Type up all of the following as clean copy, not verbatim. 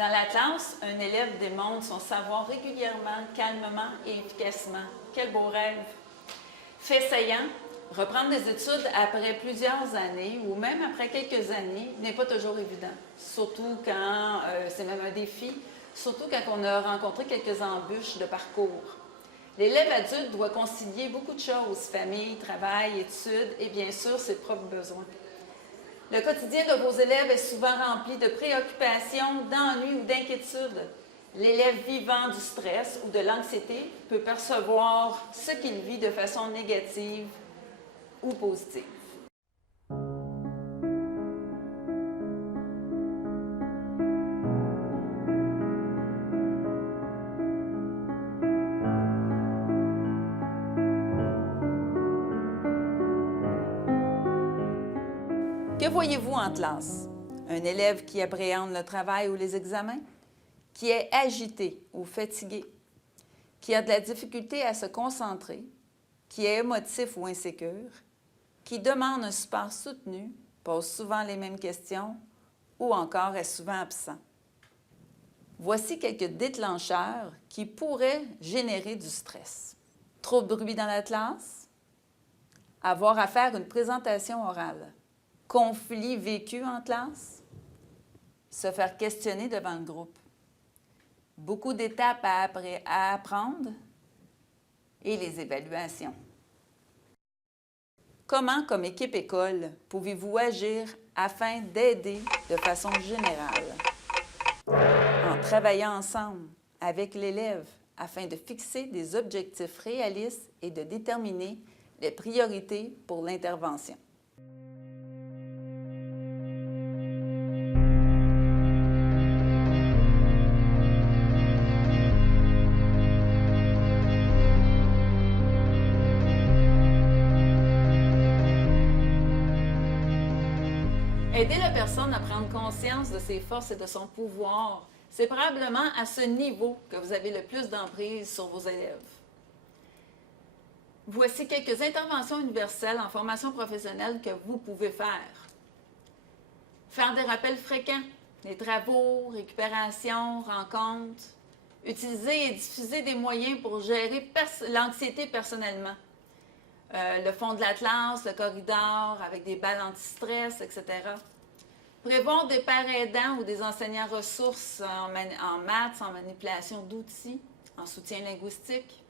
Dans la classe, un élève démontre son savoir régulièrement, calmement et efficacement. Quel beau rêve! Fait saillant, reprendre des études après plusieurs années ou même après quelques années n'est pas toujours évident, surtout quand c'est même un défi, surtout quand on a rencontré quelques embûches de parcours. L'élève adulte doit concilier beaucoup de choses, famille, travail, études et bien sûr ses propres besoins. Le quotidien de vos élèves est souvent rempli de préoccupations, d'ennuis ou d'inquiétudes. L'élève vivant du stress ou de l'anxiété peut percevoir ce qu'il vit de façon négative ou positive. Que voyez-vous en classe? Un élève qui appréhende le travail ou les examens? Qui est agité ou fatigué? Qui a de la difficulté à se concentrer? Qui est émotif ou insécure? Qui demande un support soutenu, pose souvent les mêmes questions ou encore est souvent absent? Voici quelques déclencheurs qui pourraient générer du stress. Trop de bruit dans la classe? Avoir à faire une présentation orale? Conflit vécu en classe? Se faire questionner devant le groupe? Beaucoup d'étapes à apprendre et les évaluations. Comment, comme équipe école, pouvez-vous agir afin d'aider de façon générale? En travaillant ensemble avec l'élève afin de fixer des objectifs réalistes et de déterminer les priorités pour l'intervention. Aider la personne à prendre conscience de ses forces et de son pouvoir, c'est probablement à ce niveau que vous avez le plus d'emprise sur vos élèves. Voici quelques interventions universelles en formation professionnelle que vous pouvez faire. Faire des rappels fréquents, des travaux, récupérations, rencontres. Utiliser et diffuser des moyens pour gérer l'anxiété personnellement. Le fond de la classe, le corridor, avec des balles anti-stress, etc. Prévoir des pairs aidants ou des enseignants ressources en maths, en manipulation d'outils, en soutien linguistique.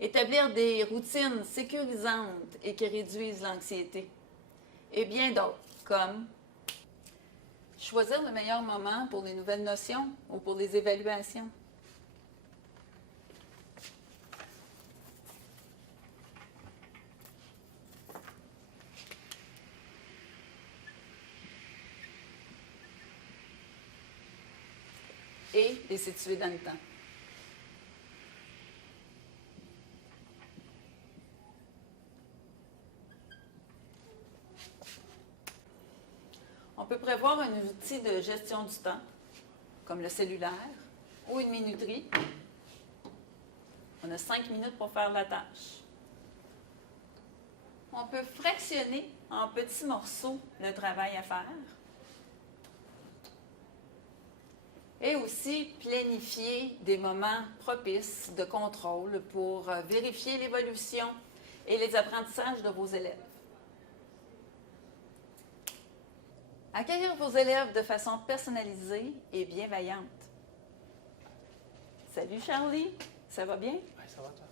Établir des routines sécurisantes et qui réduisent l'anxiété. Et bien d'autres, comme choisir le meilleur moment pour les nouvelles notions ou pour les évaluations. Et les situer dans le temps. On peut prévoir un outil de gestion du temps, comme le cellulaire, ou une minuterie. On a 5 minutes pour faire la tâche. On peut fractionner en petits morceaux le travail à faire. Et aussi planifier des moments propices de contrôle pour vérifier l'évolution et les apprentissages de vos élèves. Accueillir vos élèves de façon personnalisée et bienveillante. Salut Charlie, ça va bien? Oui, ça va, toi?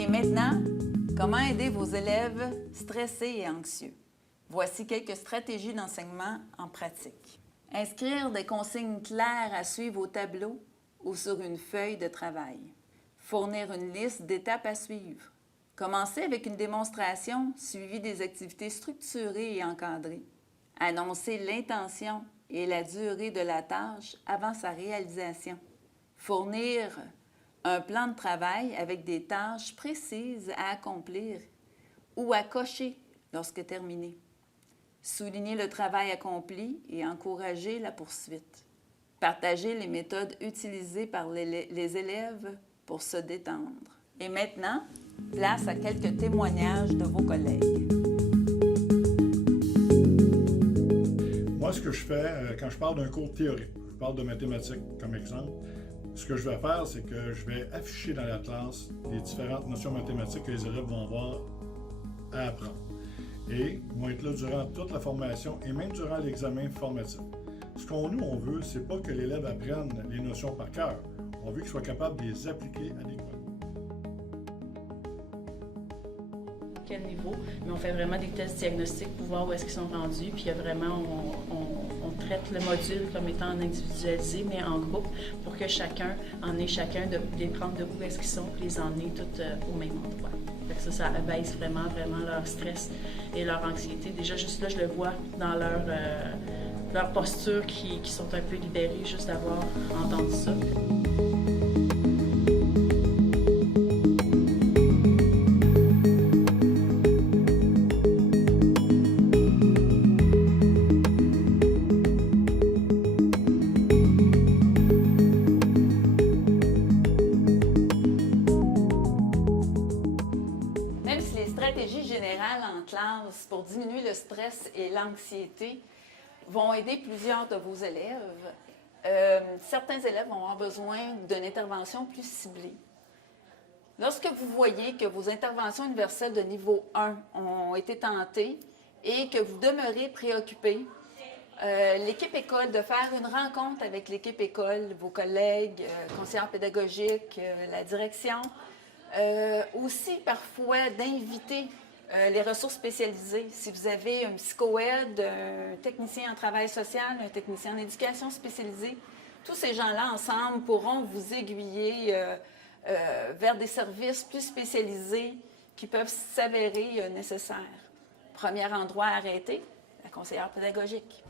Et maintenant, comment aider vos élèves stressés et anxieux? Voici quelques stratégies d'enseignement en pratique. Inscrire des consignes claires à suivre au tableau ou sur une feuille de travail. Fournir une liste d'étapes à suivre. Commencer avec une démonstration suivie des activités structurées et encadrées. Annoncer l'intention et la durée de la tâche avant sa réalisation. Fournir un plan de travail avec des tâches précises à accomplir ou à cocher lorsque terminé. Souligner le travail accompli et encourager la poursuite. Partager les méthodes utilisées par les élèves pour se détendre. Et maintenant, place à quelques témoignages de vos collègues. Moi, ce que je fais, quand je parle d'un cours théorique, je parle de mathématiques comme exemple, ce que je vais faire, c'est que je vais afficher dans la classe les différentes notions mathématiques que les élèves vont avoir à apprendre. Et ils vont être là durant toute la formation et même durant l'examen formatif. Ce qu'on veut, c'est pas que l'élève apprenne les notions par cœur. On veut qu'il soit capable de les appliquer adéquatement. Quel niveau, mais on fait vraiment des tests diagnostiques pour voir où est-ce qu'ils sont rendus, puis vraiment, on traite le module comme étant en individualisé, mais en groupe, pour que chacun de les prendre de où est-ce qu'ils sont, puis les emmener toutes au même endroit. Fait que ça abaisse vraiment leur stress et leur anxiété. Déjà, juste là, je le vois dans leur posture qui sont un peu libérées juste d'avoir entendu ça. Même si les stratégies générales en classe pour diminuer le stress et l'anxiété vont aider plusieurs de vos élèves, certains élèves vont avoir besoin d'une intervention plus ciblée. Lorsque vous voyez que vos interventions universelles de niveau 1 ont été tentées et que vous demeurez préoccupé, l'équipe école, de faire une rencontre avec l'équipe école, vos collègues, conseillers pédagogiques, la direction, aussi parfois d'inviter les ressources spécialisées. Si vous avez un psychoaide, un technicien en travail social, un technicien en éducation spécialisée, tous ces gens-là ensemble pourront vous aiguiller vers des services plus spécialisés qui peuvent s'avérer nécessaires. Premier endroit à arrêter, la conseillère pédagogique.